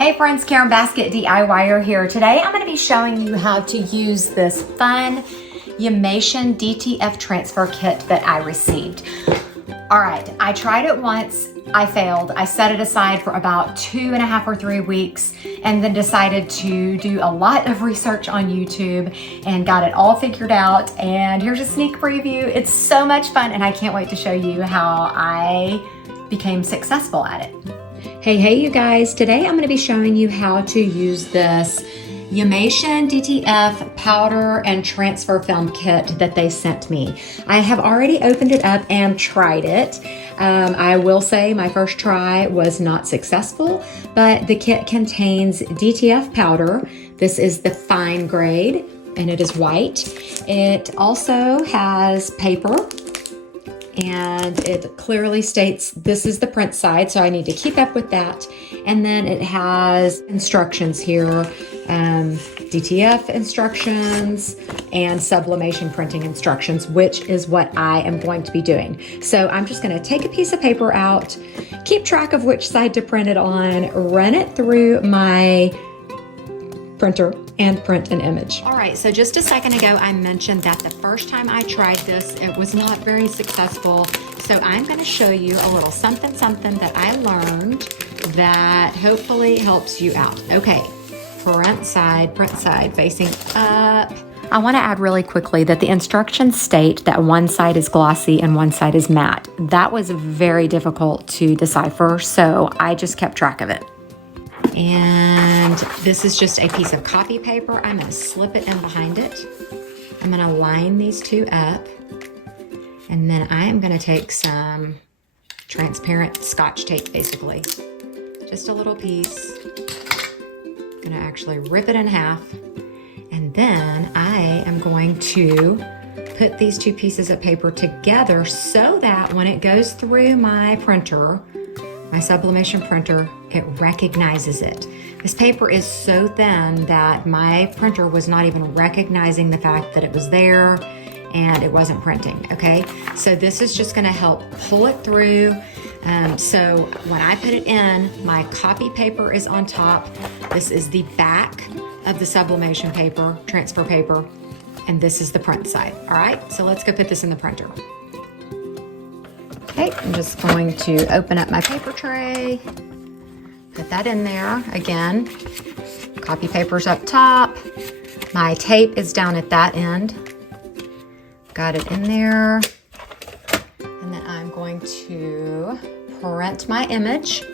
Hey friends, Karen Basket DIYer here. Today I'm going to be showing you how to use this fun Yamation DTF transfer kit that I received. All right, I tried it once, I failed. I set it aside for about 2.5 or 3 weeks and then decided to do a lot of research on YouTube and got it all figured out. And here's a sneak preview. It's so much fun and I can't wait to show you how I became successful at it. Hey you guys, today I'm going to be showing you how to use this Yamation DTF powder and transfer film kit that they sent me. I have already opened it up and tried it. I will say my first try was not successful, but the kit contains DTF powder. This is the fine grade and it is white. It also has paper. And it clearly states this is the print side, so I need to keep up with that. And then it has instructions here, DTF instructions and sublimation printing instructions, which is what I am going to be doing. So I'm just going to take a piece of paper out, keep track of which side to print it on, run it through my printer and print an image. All right, so just a second ago, I mentioned that the first time I tried this, it was not very successful. So I'm gonna show you a little something that I learned that hopefully helps you out. Okay, print side facing up. I wanna add really quickly that the instructions state that one side is glossy and one side is matte. That was very difficult to decipher, so I just kept track of it. And this is just a piece of copy paper. I'm gonna slip it in behind it. I'm gonna line these two up. And then I am gonna take some transparent Scotch tape, basically. Just a little piece. Gonna actually rip it in half. And then I am going to put these two pieces of paper together so that when it goes through my printer, my sublimation printer, it recognizes it. This paper is so thin that my printer was not even recognizing the fact that it was there and it wasn't printing, okay? So this is just gonna help pull it through. So when I put it in, my copy paper is on top. This is the back of the sublimation paper, transfer paper, and this is the print side, all right? So let's go put this in the printer. Okay, I'm just going to open up my paper tray, put that in there. Again, copy paper's up top. My tape is down at that end. Got it in there. And then I'm going to print my image.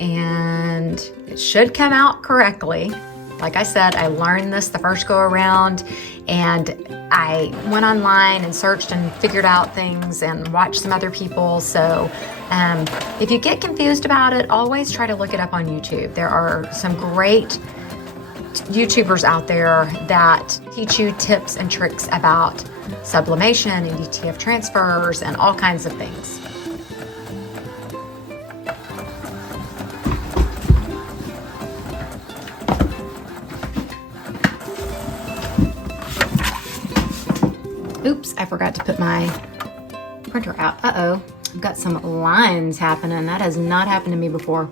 And it should come out correctly. Like I said, I learned this the first go around and I went online and searched and figured out things and watched some other people. So if you get confused about it, always try to look it up on YouTube. There are some great YouTubers out there that teach you tips and tricks about sublimation and DTF transfers and all kinds of things. Oops, I forgot to put my printer out. Uh-oh, I've got some lines happening. That has not happened to me before.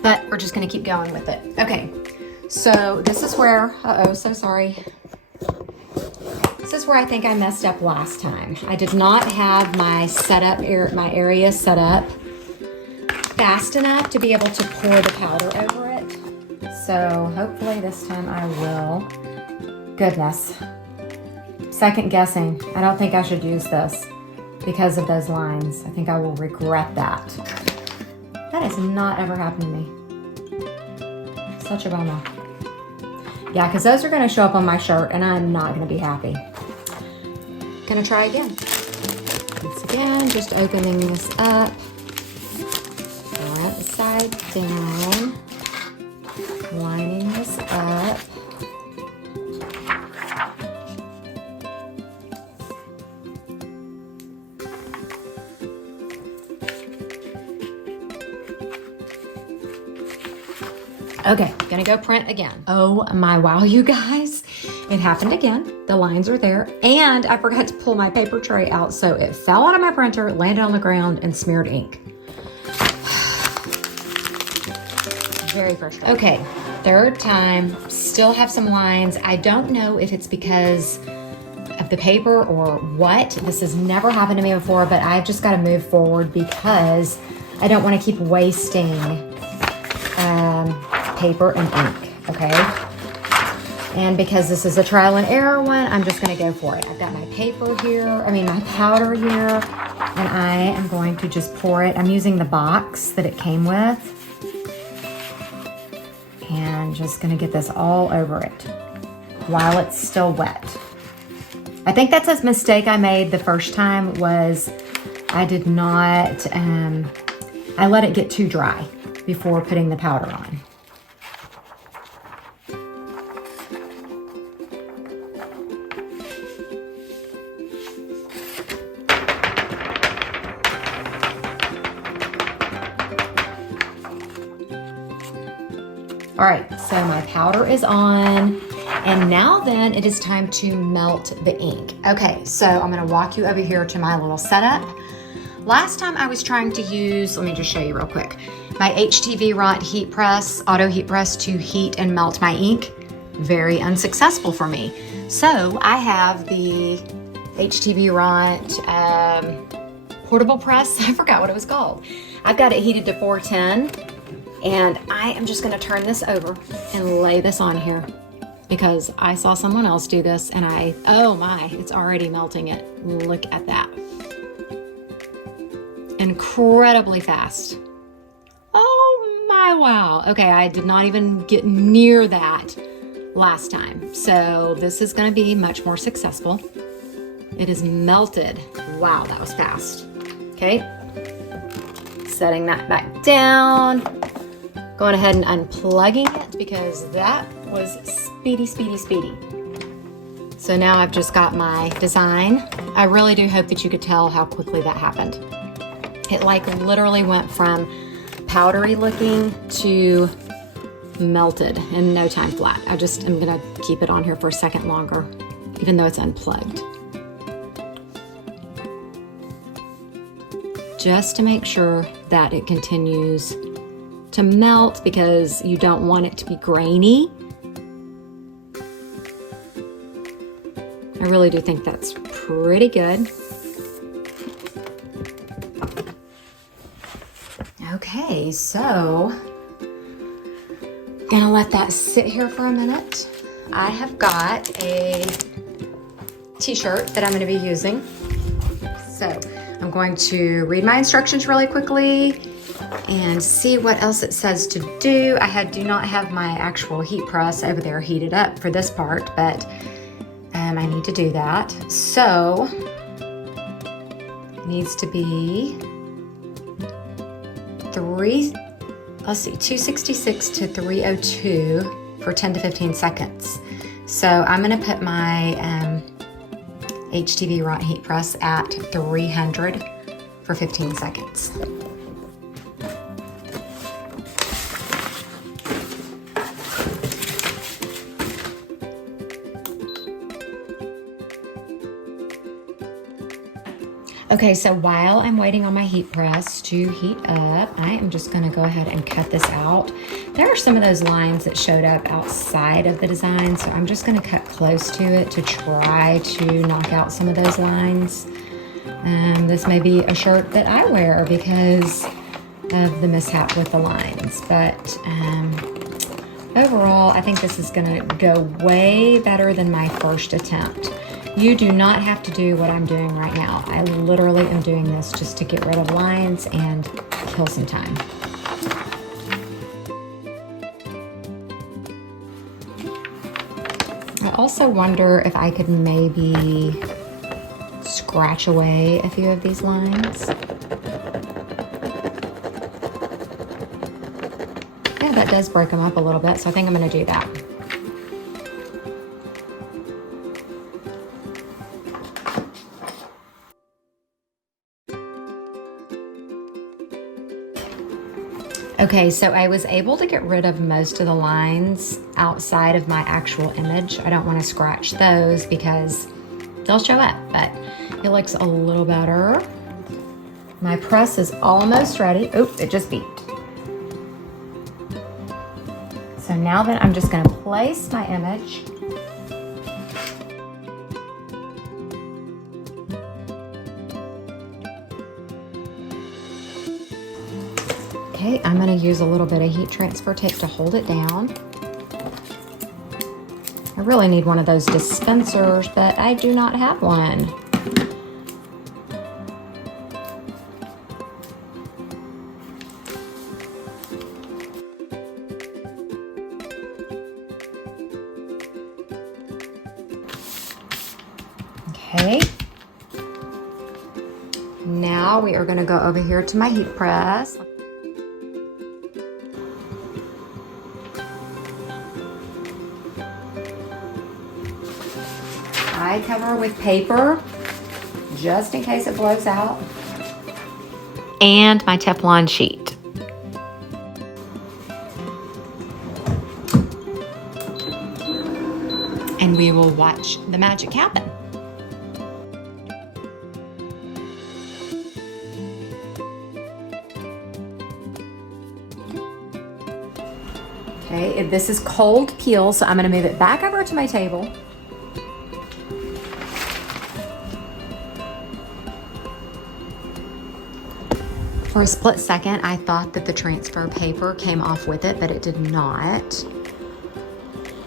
But we're just gonna keep going with it. Okay, so this is where, so sorry. This is where I think I messed up last time. I did not have my my area set up fast enough to be able to pour the powder over it. So hopefully this time I will. Goodness. Second guessing. I don't think I should use this because of those lines. I think I will regret that. That has not ever happened to me. Such a bummer. Yeah, because those are going to show up on my shirt and I'm not going to be happy. Gonna try again. Once again, just opening this up. Front side down. Lining this up. Okay, gonna go print again. Oh my wow, you guys. It happened again. The lines are there. And I forgot to pull my paper tray out, so it fell out of my printer, landed on the ground, and smeared ink. Very frustrating. Okay, third time, still have some lines. I don't know if it's because of the paper or what. This has never happened to me before, but I've just got to move forward because I don't want to keep wasting paper and ink, okay? And because this is a trial and error one, I'm just gonna go for it. I've got my paper here, my powder here, and I am going to just pour it. I'm using the box that it came with, and just gonna get this all over it while it's still wet. I think that's a mistake I made the first time was I did not, I let it get too dry before putting the powder on. All right, so my powder is on, and now then it is time to melt the ink. Okay, so I'm gonna walk you over here to my little setup. Last time I was trying to use, let me just show you real quick, my HTV Ront heat press, auto heat press to heat and melt my ink. Very unsuccessful for me. So I have the HTV Ront portable press. I forgot what it was called. I've got it heated to 410. And I am just gonna turn this over and lay this on here because I saw someone else do this and oh my, it's already melting it. Look at that. Incredibly fast. Oh my, wow. Okay, I did not even get near that last time. So this is gonna be much more successful. It is melted. Wow, that was fast. Okay, setting that back down. Going ahead and unplugging it because that was speedy, speedy, speedy. So now I've just got my design. I really do hope that you could tell how quickly that happened. It like literally went from powdery looking to melted in no time flat. I just am gonna keep it on here for a second longer, even though it's unplugged. Just to make sure that it continues to melt because you don't want it to be grainy. I really do think that's pretty good. Okay, so gonna let that sit here for a minute. I have got a t-shirt that I'm gonna be using. So I'm going to read my instructions really quickly and see what else it says to do. I do not have my actual heat press over there heated up for this part, but I need to do that. So it needs to be 266 to 302 for 10 to 15 seconds. So I'm gonna put my HTV Ront heat press at 300 for 15 seconds. Okay, so while I'm waiting on my heat press to heat up, I am just gonna go ahead and cut this out. There are some of those lines that showed up outside of the design, so I'm just gonna cut close to it to try to knock out some of those lines. This may be a shirt that I wear because of the mishap with the lines, but overall, I think this is gonna go way better than my first attempt. You do not have to do what I'm doing right now. I literally am doing this just to get rid of lines and kill some time. I also wonder if I could maybe scratch away a few of these lines. Yeah, that does break them up a little bit, so I think I'm gonna do that. Okay, so I was able to get rid of most of the lines outside of my actual image. I don't want to scratch those because they'll show up, but it looks a little better. My press is almost ready. Oops, it just beeped. So now then I'm just gonna place my image. Okay, I'm gonna use a little bit of heat transfer tape to hold it down. I really need one of those dispensers, but I do not have one. Okay. Now we are gonna go over here to my heat press. I cover with paper, just in case it blows out. And my Teflon sheet. And we will watch the magic happen. Okay, this is cold peel, so I'm gonna move it back over to my table. For a split second, I thought that the transfer paper came off with it, but it did not.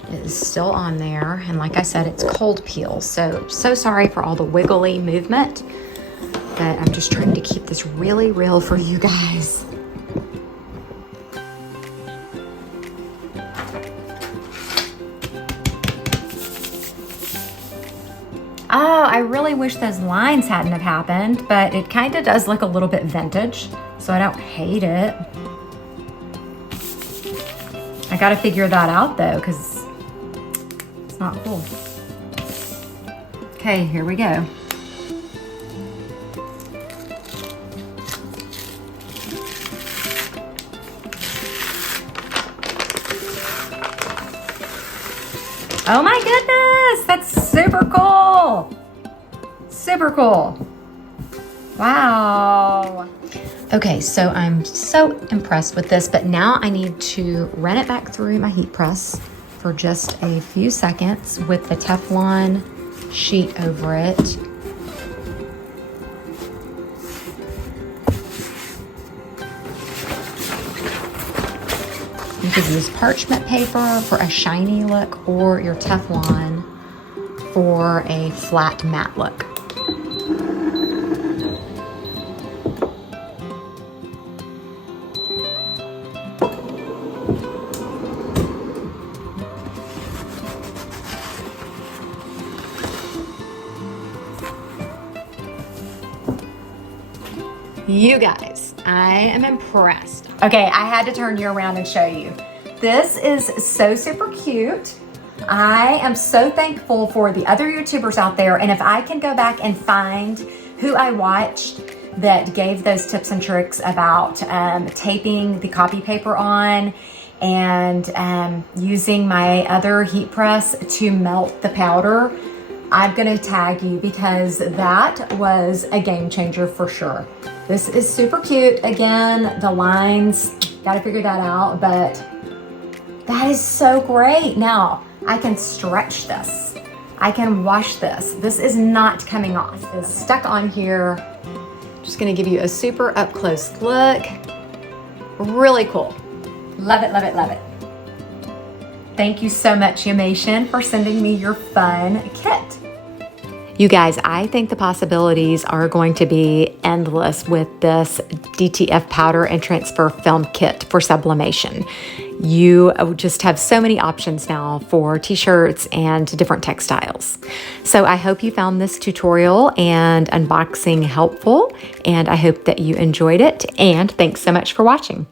It is still on there, and like I said, it's cold peel, so sorry for all the wiggly movement, but I'm just trying to keep this really real for you guys. Oh, I really wish those lines hadn't have happened, but it kind of does look a little bit vintage, so I don't hate it. I gotta figure that out though, because it's not cool. Okay, here we go. Oh my goodness, that's super cool. Super cool. Wow. Okay, so I'm so impressed with this, but now I need to run it back through my heat press for just a few seconds with the Teflon sheet over it. You could use parchment paper for a shiny look or your Teflon for a flat matte look. You guys, I am impressed. Okay, I had to turn you around and show you. This is so super cute. I am so thankful for the other YouTubers out there, and if I can go back and find who I watched that gave those tips and tricks about taping the copy paper on and using my other heat press to melt the powder, I'm gonna tag you because that was a game changer for sure. This is super cute. Again, the lines, gotta figure that out, but that is so great. Now, I can stretch this. I can wash this. This is not coming off. It's stuck on here. Just gonna give you a super up close look. Really cool. Love it, love it, love it. Thank you so much, Yamation, for sending me your fun kit. You guys, I think the possibilities are going to be endless with this DTF powder and transfer film kit for sublimation. You just have so many options now for t-shirts and different textiles. So I hope you found this tutorial and unboxing helpful, and I hope that you enjoyed it, and thanks so much for watching.